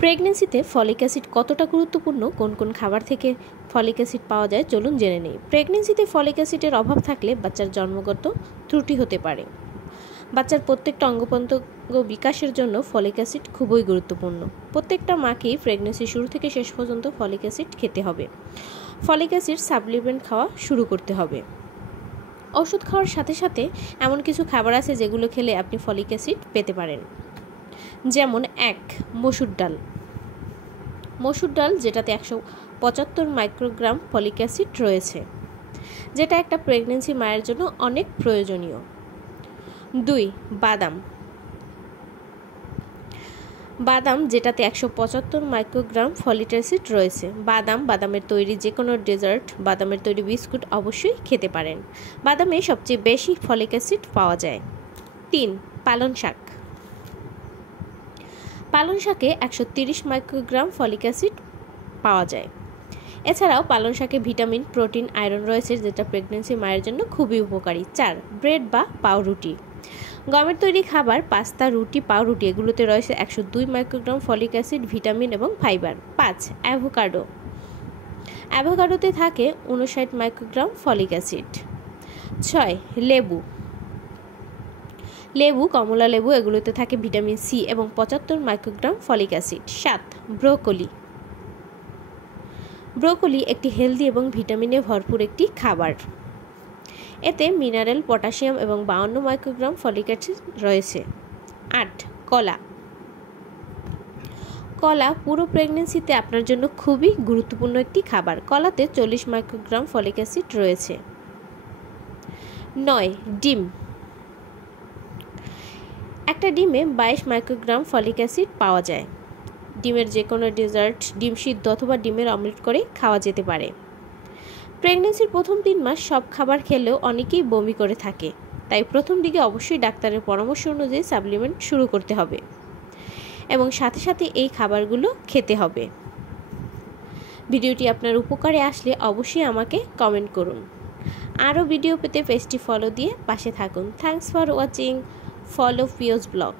প্রেগন্যান্সিতে folic acid কতটা গুরুত্বপূর্ণ, কোন কোন খাবার থেকে ফলিক অ্যাসিড পাওয়া যায় চলুন জেনে নেই। প্রেগন্যান্সিতে ফলিক অ্যাসিডের অভাব থাকলে বাচ্চার জন্মগত ত্রুটি হতে পারে। বাচ্চার প্রত্যেকটা অঙ্গপ্রত্যঙ্গ বিকাশের জন্য ফলিক অ্যাসিড খুবই গুরুত্বপূর্ণ। প্রত্যেকটা মাকেই প্রেগন্যান্সি শুরু থেকে শেষ পর্যন্ত ফলিক অ্যাসিড খেতে হবে। ফলিক অ্যাসিড সাপ্লিমেন্ট খাওয়া শুরু করতে হবে। ওষুধ খাওয়ার সাথে সাথে এমন কিছু খাবার আছে যেগুলো খেলে আপনি ফলিক অ্যাসিড পেতে পারেন। যেমন 1. মসুর ডাল যেটাতে 175 মাইক্রোগ্রাম ফলিক অ্যাসিড রয়েছে, যেটা একটা প্রেগন্যান্সি মায়ের জন্য অনেক প্রয়োজনীয়। 2. বাদাম যেটাতে 175 মাইক্রোগ্রাম ফলিক অ্যাসিড রয়েছে। বাদামের তৈরি যে কোনো ডেজার্ট, বাদামের তৈরি বিস্কুট অবশ্যই খেতে পারেন। বাদামে সবচেয়ে বেশি ফলিক অ্যাসিড পাওয়া যায়। 3. পালং শাকে 130 মাইক্রোগ্রাম ফলিক অ্যাসিড পাওয়া যায়। এছাড়াও পালং শাকে ভিটামিন, প্রোটিন, আয়রন রয়েছে, যেটা প্রেগন্যান্সি মায়ের জন্য খুবই উপকারী। 4. ব্রেড বা পাউরুটি। গমের তৈরি খাবার, পাস্তা, রুটি, পাউরুটি এগুলোতে রয়েছে 102 মাইক্রোগ্রাম ফলিক অ্যাসিড, ভিটামিন এবং ফাইবার। 5. অ্যাভোকাডোতে থাকে 59 মাইক্রোগ্রাম ফলিক অ্যাসিড। 6. লেবু, কমলা লেবু এগুলোতে থাকে ভিটামিন সি এবং 75 মাইক্রোগ্রাম ফলিক অ্যাসিড। 7. ব্রোকলি একটি হেলদি এবং ভিটামিনে ভরপুর একটি খাবার। এতে মিনারেল, পটাশিয়াম এবং 52 মাইক্রোগ্রাম ফলিক অ্যাসিড রয়েছে। 8. কলা পুরো প্রেগন্যান্সিতে আপনার জন্য খুবই গুরুত্বপূর্ণ একটি খাবার। কলাতে 40 মাইক্রোগ্রাম ফলিক অ্যাসিড রয়েছে। 9. ডিম। একটা ডিমে 22 মাইক্রোগ্রাম ফলিক অ্যাসিড পাওয়া যায়। ডিমের যে কোনো ডেজার্ট, ডিম সিদ্ধ অথবা ডিমের অমলেট করে খাওয়া যেতে পারে। প্রেগন্যান্সির প্রথম 3 মাস সব খাবার খেলেও অনেকেই বমি করে থাকে, তাই প্রথম দিকে অবশ্যই ডাক্তারের পরামর্শ অনুযায়ী সাপ্লিমেন্ট শুরু করতে হবে এবং সাথে সাথে এই খাবারগুলো খেতে হবে। ভিডিওটি আপনার উপকারে আসলে অবশ্যই আমাকে কমেন্ট করুন। আরও ভিডিও পেতে পেজটি ফলো দিয়ে পাশে থাকুন। Thanks for watching. ফলো পিওস ব্লগ।